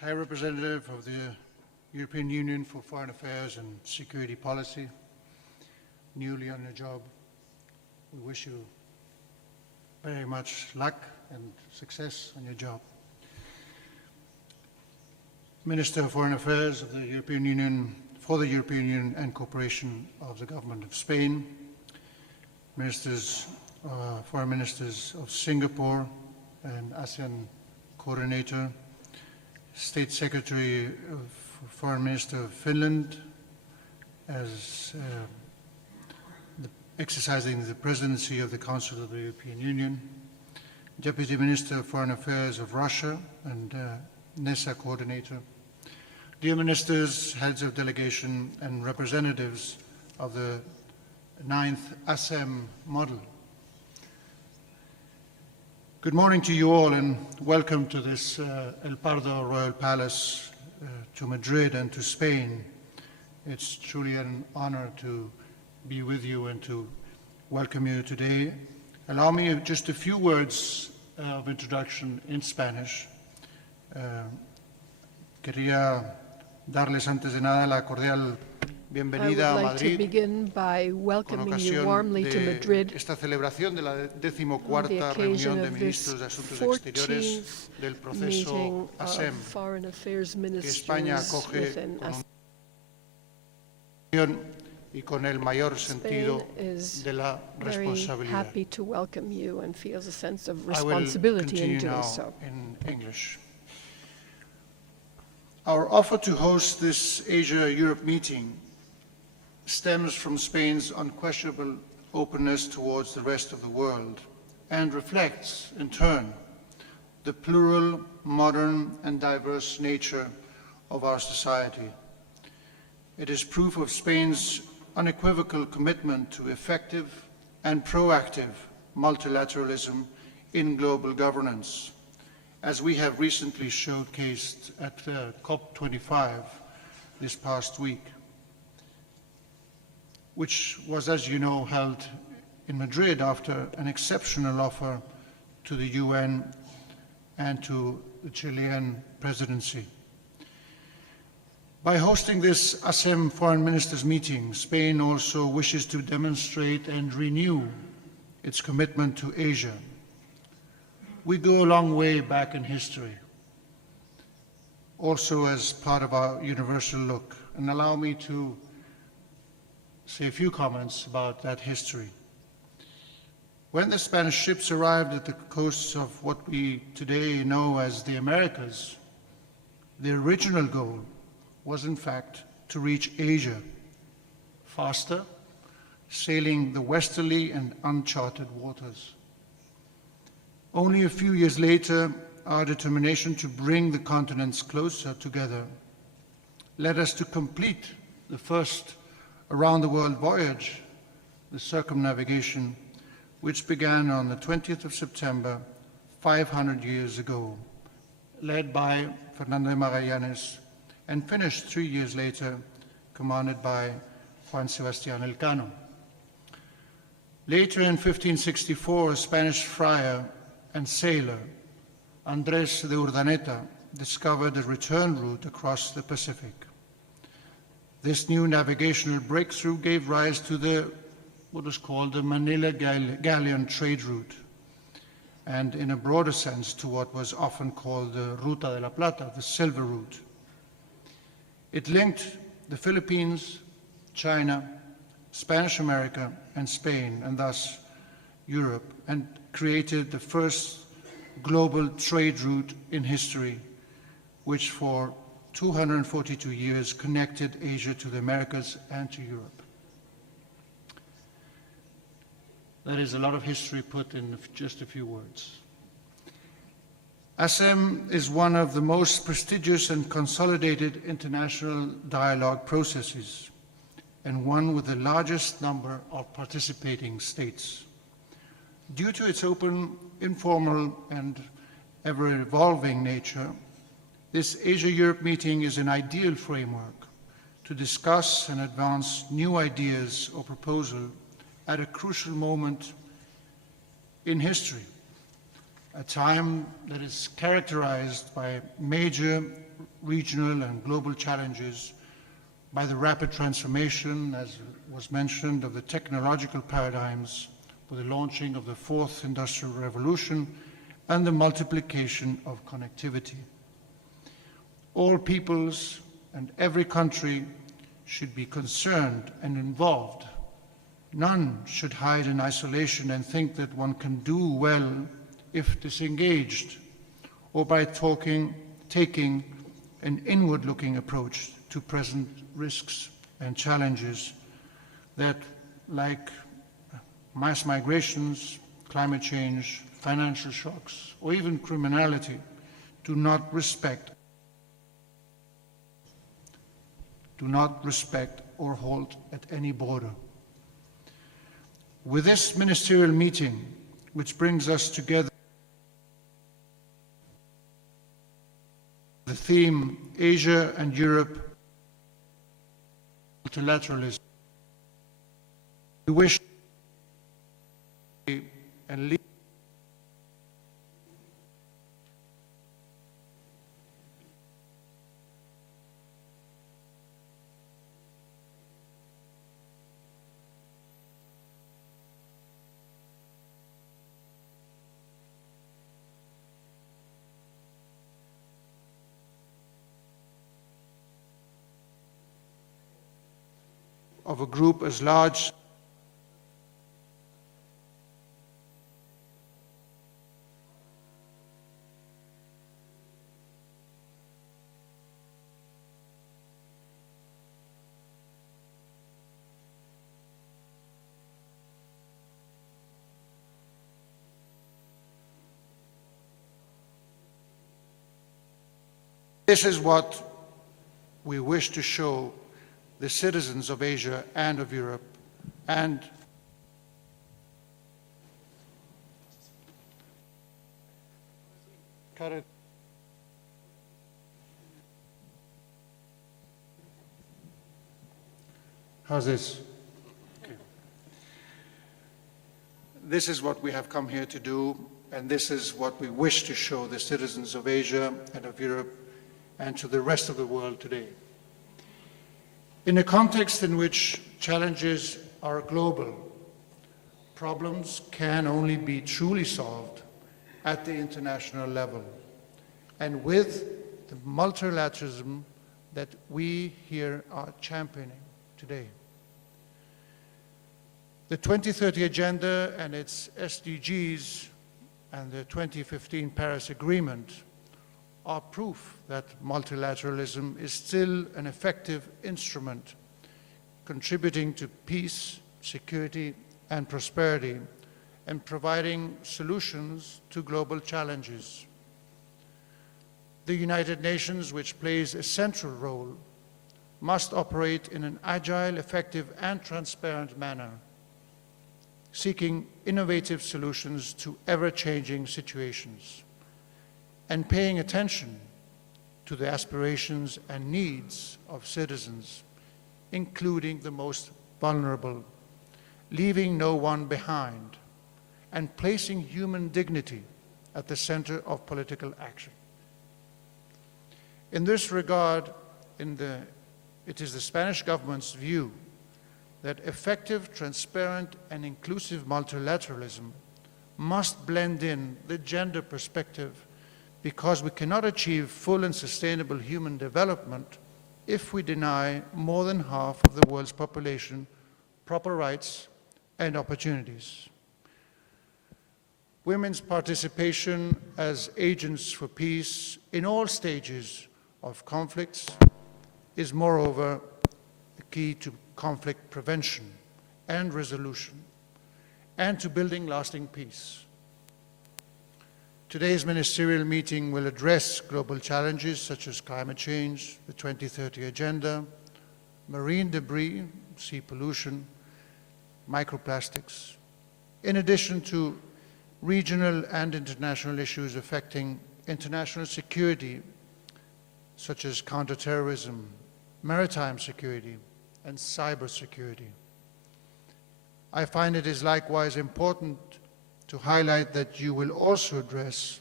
High Representative of the European Union for Foreign Affairs and Security Policy, newly on your job, we wish you very much luck and success on your job. Minister of Foreign Affairs of the European Union, for the European Union and Cooperation of the Government of Spain, Foreign Ministers of Singapore and ASEAN Coordinator, State Secretary of Foreign Minister of Finland, as exercising the presidency of the Council of the European Union, Deputy Minister of Foreign Affairs of Russia and NESA Coordinator, dear Ministers, Heads of Delegation and representatives of the 9th ASEM model. Good morning to you all and welcome to this El Pardo Royal Palace, to Madrid and to Spain. It's truly an honor to be with you and to welcome you today. Allow me just a few words of introduction in Spanish. Quería darles antes de nada la cordial bienvenida a Madrid, to begin by welcoming you warmly to Madrid esta celebración de la 14ª reunión de ministros de Asuntos Exteriores del proceso ASEM, que España acoge y con el mayor sentido de la responsabilidad. Happy to welcome you and feels a sense of I will responsibility in continue doing now so. in English. Our offer to host this Asia-Europe meeting stems from Spain's unquestionable openness towards the rest of the world and reflects, in turn, the plural, modern and diverse nature of our society. It is proof of Spain's unequivocal commitment to effective and proactive multilateralism in global governance, as we have recently showcased at COP25 this past week, which was, as you know, held in Madrid after an exceptional offer to the UN and to the Chilean presidency. By hosting this ASEM Foreign Ministers meeting, Spain also wishes to demonstrate and renew its commitment to Asia. We go a long way back in history, also as part of our universal look, and allow me to say a few comments about that history. When the Spanish ships arrived at the coasts of what we today know as the Americas, the original goal was in fact to reach Asia faster, sailing the westerly and uncharted waters. Only a few years later, our determination to bring the continents closer together led us to complete the first around-the-world voyage, the circumnavigation, which began on the 20th of September, 500 years ago, led by Fernando de Magallanes, and finished 3 years later, commanded by Juan Sebastián Elcano. Later in 1564, a Spanish friar and sailor, Andrés de Urdaneta, discovered a return route across the Pacific. This new navigational breakthrough gave rise to what was called the Manila Galleon trade route, and in a broader sense to what was often called the Ruta de la Plata, the Silver Route. It linked the Philippines, China, Spanish America, and Spain, and thus Europe, and created the first global trade route in history, which for 242 years connected Asia to the Americas and to Europe. That is a lot of history put in just a few words. ASEM is one of the most prestigious and consolidated international dialogue processes, and one with the largest number of participating states. Due to its open, informal, and ever-evolving nature, this Asia-Europe meeting is an ideal framework to discuss and advance new ideas or proposals at a crucial moment in history, a time that is characterized by major regional and global challenges by the rapid transformation, as was mentioned, of the technological paradigms with the launching of the fourth industrial revolution and the multiplication of connectivity. All peoples and every country should be concerned and involved. None should hide in isolation and think that one can do well if disengaged, or by taking an inward-looking approach to present risks and challenges that, like mass migrations, climate change, financial shocks, or even criminality, do not respect or halt at any border. With this ministerial meeting, which brings us together, the theme Asia and Europe, multilateralism, we wish and lead of a group as large This is what we wish to show the citizens of Asia and of Europe, and how's this? Okay. This is what we have come here to do, and this is what we wish to show the citizens of Asia and of Europe and to the rest of the world today. In a context in which challenges are global, problems can only be truly solved at the international level, and with the multilateralism that we here are championing today. The 2030 Agenda and its SDGs and the 2015 Paris Agreement are proof that multilateralism is still an effective instrument contributing to peace, security, and prosperity, and providing solutions to global challenges. The United Nations, which plays a central role, must operate in an agile, effective, and transparent manner, seeking innovative solutions to ever-changing situations, and paying attention to the aspirations and needs of citizens, including the most vulnerable, leaving no one behind, and placing human dignity at the center of political action. In this regard, it is the Spanish government's view that effective, transparent, and inclusive multilateralism must blend in the gender perspective, because we cannot achieve full and sustainable human development if we deny more than half of the world's population proper rights and opportunities. Women's participation as agents for peace in all stages of conflicts is, moreover, the key to conflict prevention and resolution, and to building lasting peace. Today's ministerial meeting will address global challenges such as climate change, the 2030 Agenda, marine debris, sea pollution, microplastics, in addition to regional and international issues affecting international security, such as counterterrorism, maritime security, and cybersecurity. I find it is likewise important to highlight that you will also address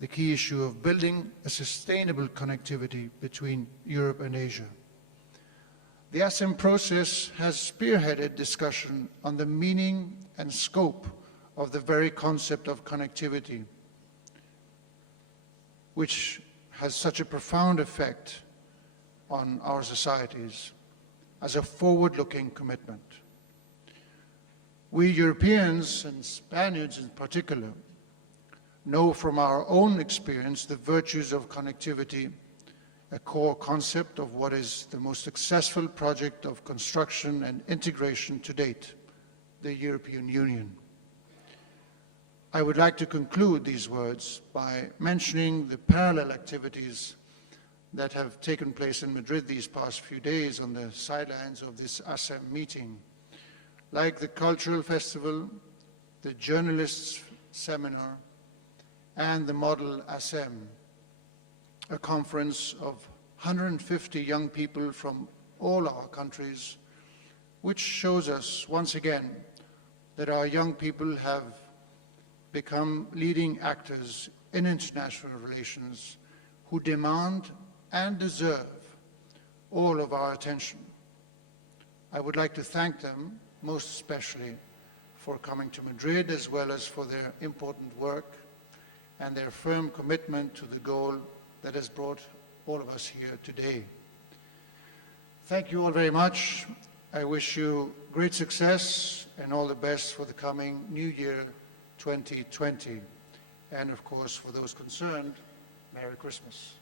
the key issue of building a sustainable connectivity between Europe and Asia. The ASEM process has spearheaded discussion on the meaning and scope of the very concept of connectivity, which has such a profound effect on our societies as a forward-looking commitment. We Europeans, and Spaniards in particular, know from our own experience the virtues of connectivity, a core concept of what is the most successful project of construction and integration to date, the European Union. I would like to conclude these words by mentioning the parallel activities that have taken place in Madrid these past few days on the sidelines of this ASEM meeting, like the cultural festival, the journalists' seminar, and the Model ASEM, a conference of 150 young people from all our countries, which shows us once again that our young people have become leading actors in international relations who demand and deserve all of our attention. I would like to thank them most especially for coming to Madrid, as well as for their important work and their firm commitment to the goal that has brought all of us here today. Thank you all very much. I wish you great success and all the best for the coming New Year 2020. And of course, for those concerned, Merry Christmas.